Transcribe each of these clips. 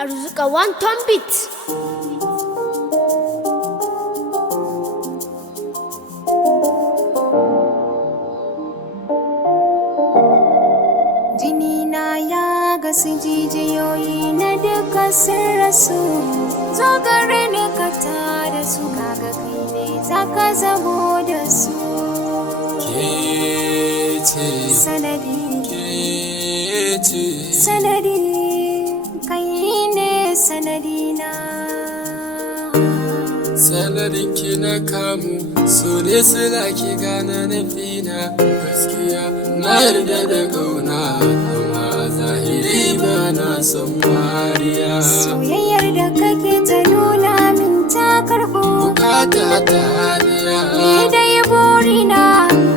Arzuka one ton beat. Jini na ya gasu jijiyoyi na duka sun rasu. Zo gare ni ka tada su, kaga kai ne zaka zamo da su. Kece Sanadi, kece sanadi, kai ne sanadi na. sanadin ki na kamu, so ne sila ki gana na fina. Gaskiya na yarda da kauna, amma a zahiri ba na son wariya. Soyayyar da kake ta nuna min ta karɓo. Bukata ta hadiya, Ni dai burina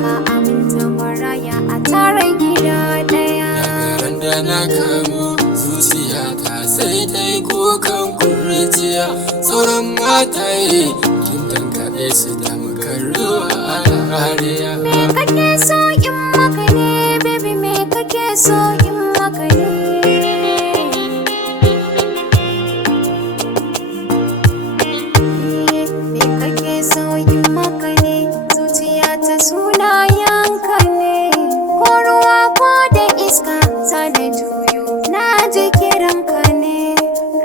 ka aminta maraya a taron gida ɗaya. garan da na kamu, zuciyata sai ta yi kukan kurciya. Sauran mataye kin tankaɗe su da makarruwa a hariya. Me kake so in maka ne, baby, me kake so in maka ne? Me kake so in maka ne? Zuciya ta sunayenka ne. Ko ruwa ko da iska za na juyo, na ji kiranka ne.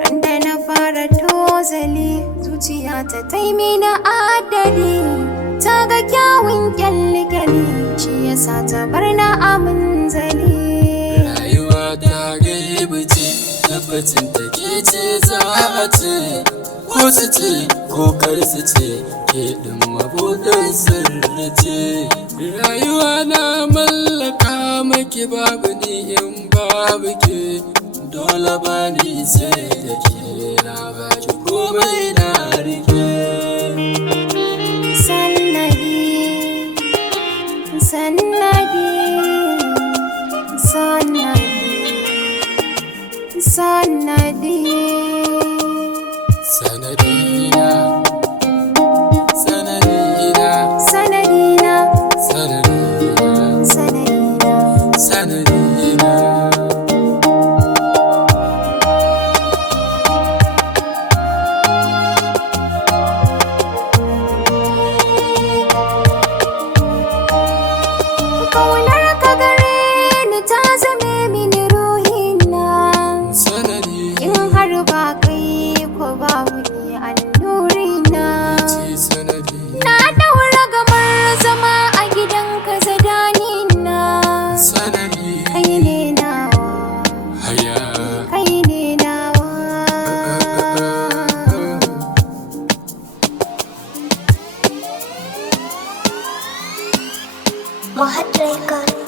Randa na fara tozali, zuciya ta taimina adali. Ta ga kyawun kyalli-kyalli, shi yasa ta bar na aminzali. Rayuwa ta gaibu ce, tabbacin take ce za a ce. Ko su ce, ko kar su ce, ke ɗin mabuɗin sirri ce. Rayuwa na mallaka maki, babu ni in babu ke. Dole ba ni sai da ke, na baki komai na rike. Sannadi, sannadi, sannadi, sannadi. Sanadina, sanadina, Sanadina, sanadina, sanadina. sanadina. Kaunar ka gare ni ta zame mini ruhina. Sanadi In har ba kai ko babu ni annurina. ce sanadi, Na daura gamar zama a gidanka zadanina. sanadi Kai ne nawa, haya. kai ne nawa. Mahad Record.